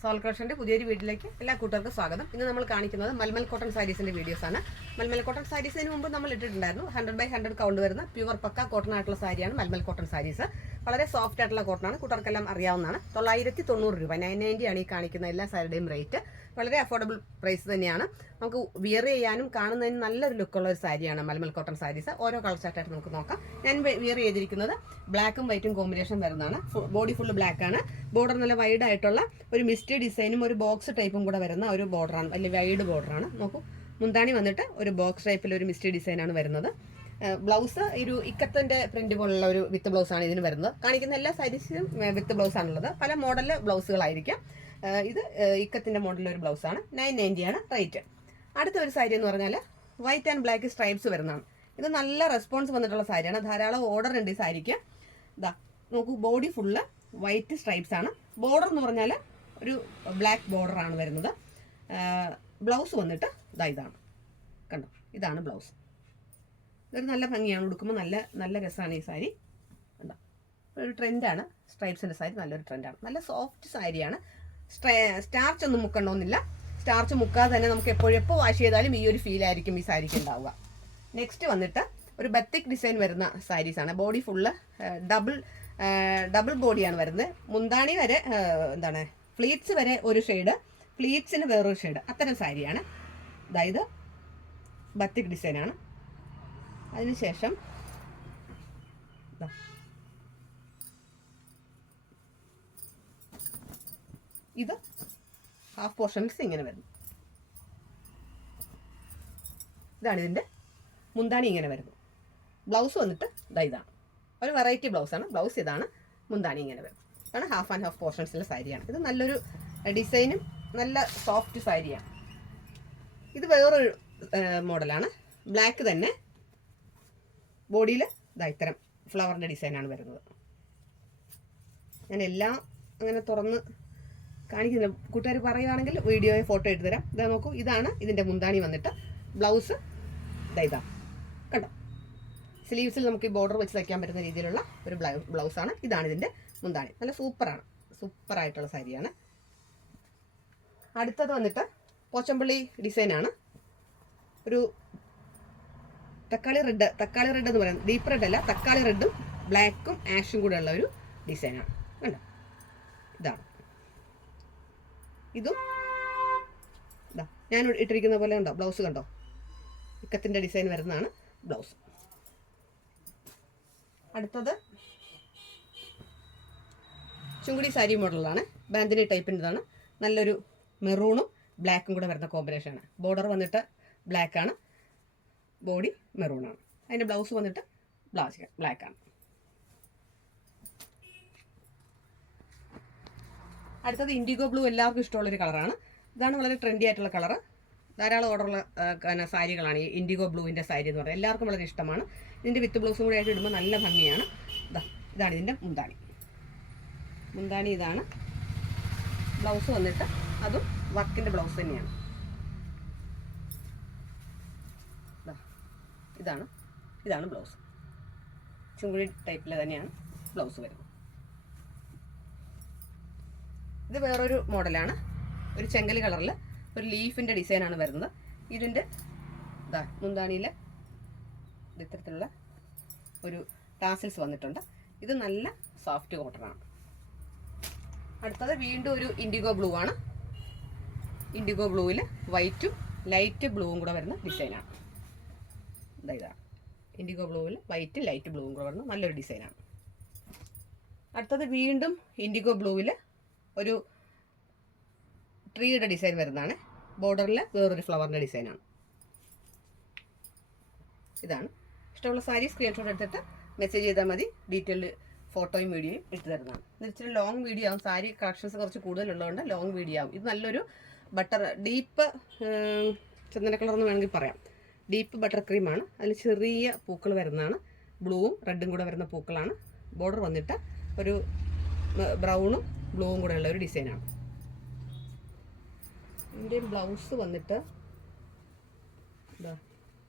Soul കളക്ഷൻ്റെ പുതിയൊരു വീട്ടിലേക്ക് എല്ലാ കൂട്ടുകാർക്കും സ്വാഗതം. ഇന്ന് നമ്മൾ കാണിക്കുന്നത് മൽമൽ കോട്ടൺ സാരീസിൻ്റെ വീഡിയോസാണ്. മൽമൽ കോട്ടൺ സാരീസിന് മുമ്പ് നമ്മൾ ഇട്ടിട്ടുണ്ടായിരുന്നു. 100/100 കൗണ്ട് വരുന്ന പ്യുവർ പക്ക കോട്ടൺ ആയിട്ടുള്ള സാരിയാണ് മൽമൽ കോട്ടൺ സാരീസ്. വളരെ സോഫ്റ്റ് ആയിട്ടുള്ള കോട്ടൺ ആണ്, കൂട്ടുകാർക്കെല്ലാം അറിയാവുന്നതാണ്. 990 രൂപ, 990 ആണ് ഈ കാണിക്കുന്ന എല്ലാ സാരിയുടെയും റേറ്റ്. വളരെ അഫോർഡബിൾ പ്രൈസ് തന്നെയാണ്. നമുക്ക് വിയർ ചെയ്യാനും കാണുന്നതിന് നല്ലൊരു ലുക്കുള്ള ഒരു സാരിയാണ് മൽമൽ കോട്ടൺ സാരീസ്. ഓരോ കളർ ചാർട്ടായിട്ട് നമുക്ക് നോക്കാം. ഞാൻ വിയർ ചെയ്തിരിക്കുന്നത് ബ്ലാക്കും വൈറ്റും കോമ്പിനേഷൻ വരുന്നതാണ്. ബോഡി ഫുള്ള് ബ്ലാക്ക് ആണ്. ബോർഡർ നല്ല വൈഡ് ആയിട്ടുള്ള ഒരു മിസ്റ്റി ഡിസൈനും ഒരു ബോക്സ് ടൈപ്പും കൂടെ വരുന്ന ഒരു ബോർഡറാണ്. വലിയ വൈഡ് ബോർഡറാണ്. നോക്കൂ, മുന്താണി വന്നിട്ട് ഒരു ബോക്സ് ടൈപ്പിൽ ഒരു മിസ്റ്റി ഡിസൈനാണ് വരുന്നത്. ബ്ലൗസ് ഒരു ഇക്കത്തിൻ്റെ പ്രിന്റ് പോലുള്ള ഒരു വിത്ത് ബ്ലൗസാണ് ഇതിന് വരുന്നത്. കാണിക്കുന്ന എല്ലാ സാരീസിലും വിത്ത് ബ്ലൗസ് ആണുള്ളത്. പല മോഡലിലെ ബ്ലൗസുകളായിരിക്കാം. ഇത് ഇക്കത്തിൻ്റെ മോഡലിലെ ഒരു ബ്ലൗസാണ്. 990 ആണ് റേറ്റ്. അടുത്ത ഒരു സാരി എന്ന് പറഞ്ഞാൽ വൈറ്റ് ആൻഡ് ബ്ലാക്ക് സ്ട്രൈപ്സ് വരുന്നതാണ്. ഇത് നല്ല റെസ്പോൺസ് വന്നിട്ടുള്ള സാരിയാണ്. ധാരാളം ഓർഡർ ഉണ്ട് ഈ സാരിക്ക്. ഇതാ നോക്കൂ, ബോഡി ഫുള്ള് വൈറ്റ് സ്ട്രൈപ്സ് ആണ്. ബോർഡർ എന്ന് പറഞ്ഞാൽ ഒരു ബ്ലാക്ക് ബോർഡറാണ് വരുന്നത്. ബ്ലൗസ് വന്നിട്ട് ഇതാണ്, കണ്ടോ, ഇതാണ് ബ്ലൗസ്. ഇതൊരു നല്ല ഭംഗിയാണ്, ഉടുക്കുമ്പോൾ നല്ല രസമാണ് ഈ സാരി. കണ്ടോ, ഒരു ട്രെൻഡാണ് സ്ട്രൈപ്സിൻ്റെ സാരി. നല്ലൊരു ട്രെൻഡാണ്. നല്ല സോഫ്റ്റ് സാരിയാണ്. സ്റ്റാർച്ച് ഒന്നും മുക്കണമെന്നില്ല. സ്റ്റാർച്ച് മുക്കാതെ തന്നെ നമുക്ക് എപ്പോൾ വാഷ് ചെയ്താലും ഈ ഒരു ഫീൽ ആയിരിക്കും ഈ സാരിക്ക് ഉണ്ടാവുക. നെക്സ്റ്റ് വന്നിട്ട് ഒരു ബത്തിക് ഡിസൈൻ വരുന്ന സാരീസാണ്. ബോഡി ഫുള്ള് ഡബിൾ ബോഡിയാണ് വരുന്നത്. മുന്താണി വരെ എന്താണ് ഫ്ലീറ്റ്സ് വരെ ഒരു ഷെയ്ഡ്, ഫ്ലീറ്റ്സിന് വേറൊരു ഷെയ്ഡ്, അത്തരം സാരിയാണ്. അതായത് ബത്തിക് ഡിസൈനാണ്. അതിനുശേഷം ഇത് ഹാഫ് പോർഷൻസ് ഇങ്ങനെ വരുന്നു. ഇതാണ് ഇതിൻ്റെ മുന്താണി, ഇങ്ങനെ വരുന്നു. ബ്ലൗസ് വന്നിട്ട് ഇതാണ് ഒരു വെറൈറ്റി ബ്ലൗസാണ്. ബ്ലൗസ് ഇതാണ്, മുന്താണി ഇങ്ങനെ വരും. ഇതാണ് ഹാഫ് ആൻഡ് ഹാഫ് പോർഷൻസിലെ സാരിയാണ്. ഇത് നല്ലൊരു ഡിസൈനും നല്ല സോഫ്റ്റ് സാരിയാണ്. ഇത് വേറൊരു മോഡലാണ്. ബ്ലാക്ക് തന്നെ, ബോഡിയിൽ ഇത്തരം ഫ്ലവറിൻ്റെ ഡിസൈനാണ് വരുന്നത്. ഞാൻ എല്ലാം അങ്ങനെ തുറന്ന് കാണിക്കുന്നില്ല. കൂട്ടുകാർ പറയുകയാണെങ്കിൽ വീഡിയോയെ ഫോട്ടോ എടുത്ത് തരാം. ഇതാ നോക്കൂ, ഇതാണ് ഇതിൻ്റെ മുന്താണി വന്നിട്ട്. ബ്ലൗസ് ഇതാ, കണ്ടോ. സ്ലീവ്സിൽ നമുക്ക് ഈ ബോർഡർ വെച്ച് തയ്ക്കാൻ പറ്റുന്ന രീതിയിലുള്ള ഒരു ബ്ലൗസാണ്. ഇതാണ് ഇതിൻ്റെ മുന്താണി. നല്ല സൂപ്പറായിട്ടുള്ള സാരിയാണ്. അടുത്തത് വന്നിട്ട് പോച്ചമ്പള്ളി ഡിസൈനാണ്. ഒരു തക്കാളി റെഡ് എന്ന് പറയുന്നത്. ഡീപ്പ് റെഡ് അല്ല, തക്കാളി റെഡും ബ്ലാക്കും ആഷും കൂടെ ഉള്ള ഒരു ഡിസൈനാണ്. കണ്ടോ, ഇതാണ്. ഇതും ഇതാ ഞാൻ ഇട്ടിരിക്കുന്ന പോലെ ഉണ്ടോ ബ്ലൗസ്, കണ്ടോ, ഇക്കത്തിൻ്റെ ഡിസൈൻ വരുന്നതാണ് ബ്ലൗസ്. അടുത്തത് ചുങ്കുടി സാരി മോഡലാണ്. ബാന്തിനി ടൈപ്പിൻ്റെതാണ്. നല്ലൊരു മെറൂണും ബ്ലാക്കും കൂടെ വരുന്ന കോമ്പിനേഷനാണ്. ബോർഡർ വന്നിട്ട് ബ്ലാക്കാണ്, ബോഡി മെറൂണാണ്. അതിൻ്റെ ബ്ലൗസ് വന്നിട്ട് ബ്ലാക്കാണ്. അടുത്തത് ഇൻഡിഗോ ബ്ലൂ, എല്ലാവർക്കും ഇഷ്ടമുള്ളൊരു കളറാണ്. ഇതാണ് വളരെ ട്രെൻഡി ആയിട്ടുള്ള കളറ്. ധാരാളം ഓർഡറുള്ള സാരികളാണ് ഈ ഇൻഡിഗോ ബ്ലൂവിൻ്റെ സാരി എന്ന് പറയുന്നത്. എല്ലാവർക്കും വളരെ ഇഷ്ടമാണ്. ഇതിൻ്റെ വിത്ത് ബ്ലൗസും കൂടി ആയിട്ട് ഇടുമ്പോൾ നല്ല ഭംഗിയാണ്. ഇതാണ് ഇതിൻ്റെ മുന്താണി ഇതാണ്. ബ്ലൗസ് വന്നിട്ട് അതും വർക്കിൻ്റെ ബ്ലൗസ് തന്നെയാണ്. ഇതാണ് ബ്ലൗസ്. ചുങ്കുടി ടൈപ്പിൽ തന്നെയാണ് ബ്ലൗസ് വരുന്നത്. ഇത് വേറൊരു മോഡലാണ്. ഒരു ചെങ്കലി കളറിൽ ഒരു ലീഫിൻ്റെ ഡിസൈനാണ് വരുന്നത്. ഇതിൻ്റെ മുന്താണിയിൽ ഇത്തരത്തിലുള്ള ഒരു ടാസിൽസ് വന്നിട്ടുണ്ട്. ഇത് നല്ല സോഫ്റ്റ് കോട്ടണാണ്. അടുത്തത് വീണ്ടും ഒരു ഇൻഡിഗോ ബ്ലൂ ആണ്. ഇൻഡിഗോ ബ്ലൂവിൽ വൈറ്റും ലൈറ്റ് ബ്ലൂവും കൂടെ വരുന്ന ഡിസൈനാണ്. ഇതാണ് ഇൻഡിഗോ ബ്ലൂവിൽ വൈറ്റ് ലൈറ്റ് ബ്ലൂവും കൂടെ വരുന്ന നല്ലൊരു ഡിസൈനാണ്. അടുത്തത് വീണ്ടും ഇൻഡിഗോ ബ്ലൂവിൽ ഒരു ട്രീയുടെ ഡിസൈൻ വരുന്നതാണ്. ബോർഡറിൽ വേറൊരു ഫ്ലവറിൻ്റെ ഡിസൈനാണ്. ഇതാണ്. ഇഷ്ടമുള്ള സാരി സ്ക്രീൻഷോട്ട് എടുത്തിട്ട് മെസ്സേജ് ചെയ്താൽ മതി. ഡീറ്റെയിൽഡ് ഫോട്ടോയും വീഡിയോയും ഇട്ട് തരുന്നതാണ്. ഇത് ഇച്ചിരി ലോങ് വീഡിയോ ആവും. സാരി കളക്ഷൻസ് കുറച്ച് കൂടുതലുള്ളതുകൊണ്ട് ലോങ് വീഡിയോ ആവും. ഇത് നല്ലൊരു ഡീപ്പ് ചന്ദന കളർ എന്ന് വേണമെങ്കിൽ പറയാം. ഡീപ്പ് ബട്ടർ ക്രീമാണ്. അതിൽ ചെറിയ പൂക്കൾ വരുന്നതാണ്. ബ്ലൂവും റെഡും കൂടെ വരുന്ന പൂക്കളാണ്. ബോർഡർ വന്നിട്ട് ഒരു ബ്രൗണും ബ്ലൂവും കൂടെ ഉള്ള ഒരു ഡിസൈനാണ്. ഇതിൻ്റെ ബ്ലൗസ് വന്നിട്ട്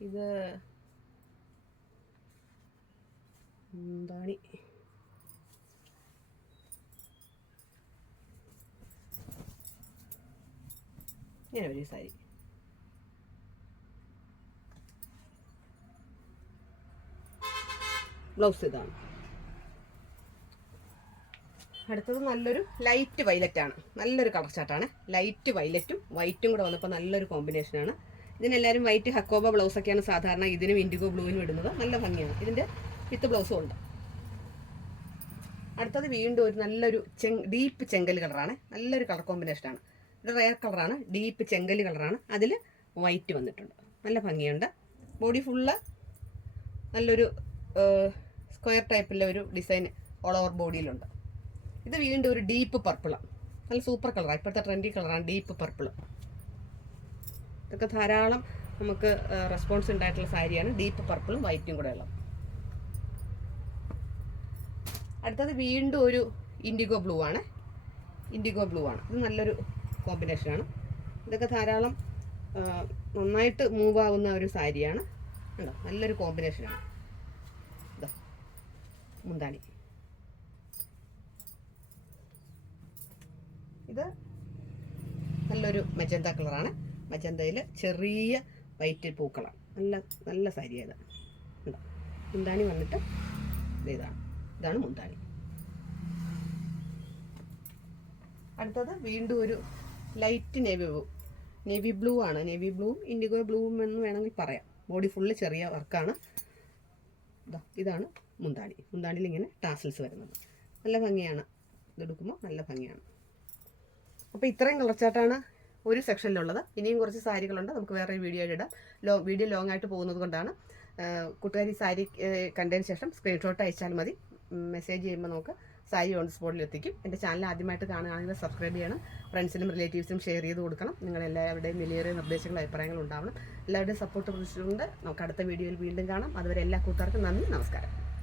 ഇത് മുന്താണി ഇങ്ങനെ ഒരു സാരി. ബ്ലൗസ് ഇതാണ്. അടുത്തത് നല്ലൊരു ലൈറ്റ് വൈലറ്റ് ആണ്. നല്ലൊരു കളർ ചാർട്ടാണ്. ലൈറ്റ് വൈലറ്റും വൈറ്റും കൂടെ വന്നപ്പോൾ നല്ലൊരു കോമ്പിനേഷനാണ്. ഇതിനെല്ലാവരും വൈറ്റ് ഹക്കോബ ബ്ലൗസൊക്കെയാണ് സാധാരണ ഇതിനും ഇൻഡിഗോ ബ്ലൂവിനും ഇടുന്നത്. നല്ല ഭംഗിയാണ്. ഇതിൻ്റെ വിത്ത് ബ്ലൗസും ഉണ്ട്. അടുത്തത് വീണ്ടും ഒരു നല്ലൊരു ഡീപ്പ് ചെങ്കല് കളറാണ്. നല്ലൊരു കളർ കോമ്പിനേഷനാണ്. ഒരു റെയർ കളറാണ്. ഡീപ്പ് ചെങ്കല് കളറാണ്. അതിൽ വൈറ്റ് വന്നിട്ടുണ്ട്. നല്ല ഭംഗിയുണ്ട്. ബോഡി ഫുള്ള് നല്ലൊരു സ്ക്വയർ ടൈപ്പിലെ ഒരു ഡിസൈൻ ഓൾ ഓവർ ബോഡിയിലുണ്ട്. ഇത് വീണ്ടും ഒരു ഡീപ്പ് പർപ്പിളാണ്. നല്ല സൂപ്പർ കളറാണ്. ഇപ്പോഴത്തെ ട്രെൻഡി കളറാണ് ഡീപ്പ് പർപ്പിൾ. ഇതൊക്കെ ധാരാളം നമുക്ക് റെസ്പോൺസ് ഉണ്ടായിട്ടുള്ള സാരിയാണ്. ഡീപ്പ് പർപ്പിളും വൈറ്റും കൂടെ ഉള്ളത്. അടുത്തത് വീണ്ടും ഒരു ഇൻഡിഗോ ബ്ലൂ ആണ്. ഇൻഡിഗോ ബ്ലൂ ആണ്. ഇത് നല്ലൊരു കോമ്പിനേഷനാണ്. ഇതൊക്കെ ധാരാളം നന്നായിട്ട് മൂവ് ആവുന്ന ഒരു സാരിയാണ്. ഉണ്ടോ? നല്ലൊരു കോമ്പിനേഷനാണ്. ഇതാ മുന്താണി. ഇത് നല്ലൊരു മജന്ത കളറാണ്. മജന്തയിൽ ചെറിയ വൈറ്റ് പൂക്കളാണ്. നല്ല സാരിയാണ്. ഉണ്ടോ? മുന്താണി വന്നിട്ട് ഇതാണ് മുന്താണി. അടുത്തത് വീണ്ടും ഒരു ലൈറ്റ് നേവി ബ്ലൂ ആണ്. നേവി ബ്ലൂവും ഇൻഡിഗോ ബ്ലൂവും എന്ന് വേണമെങ്കിൽ പറയാം. ബോഡി ഫുള്ള് ചെറിയ വർക്കാണ്. ഇതാണ് മുന്താണി. മുന്താണിയിൽ ഇങ്ങനെ ടാസിൽസ് വരുന്നത്. നല്ല ഭംഗിയാണ്. ഇതെടുക്കുമ്പോൾ നല്ല ഭംഗിയാണ്. അപ്പോൾ ഇത്രയും കളർ ചാർട്ടാണ് ഒരു സെക്ഷനിലുള്ളത്. ഇനിയും കുറച്ച് സാരികളുണ്ട്. നമുക്ക് വേറെ ഒരു വീഡിയോ ഇടാം. വീഡിയോ ലോങ് ആയിട്ട് പോകുന്നത് കൊണ്ടാണ്. കൂട്ടുകാർ ഈ സാരി കണ്ടതിന് ശേഷം സ്ക്രീൻഷോട്ട് അയച്ചാൽ മതി. മെസ്സേജ് ചെയ്യുമ്പോൾ നമുക്ക് സാരി ഓൺ സ്പോട്ടിൽ എത്തിക്കും. എൻ്റെ ചാനൽ ആദ്യമായിട്ട് കാണുകയാണെങ്കിൽ സബ്സ്ക്രൈബ് ചെയ്യണം. ഫ്രണ്ട്സിനും റിലേറ്റീവ്സിനും ഷെയർ ചെയ്ത് കൊടുക്കണം. നിങ്ങളെല്ലാവരുടെയും വലിയ നിർദ്ദേശങ്ങളും അഭിപ്രായങ്ങളും ഉണ്ടാവണം. എല്ലാവരുടെയും സപ്പോർട്ട് പ്രതീക്ഷിച്ചുകൊണ്ട് നമുക്ക് അടുത്ത വീഡിയോയിൽ വീണ്ടും കാണാം. അതുവരെ എല്ലാ കൂട്ടുകാർക്കും നന്ദി, നമസ്കാരം.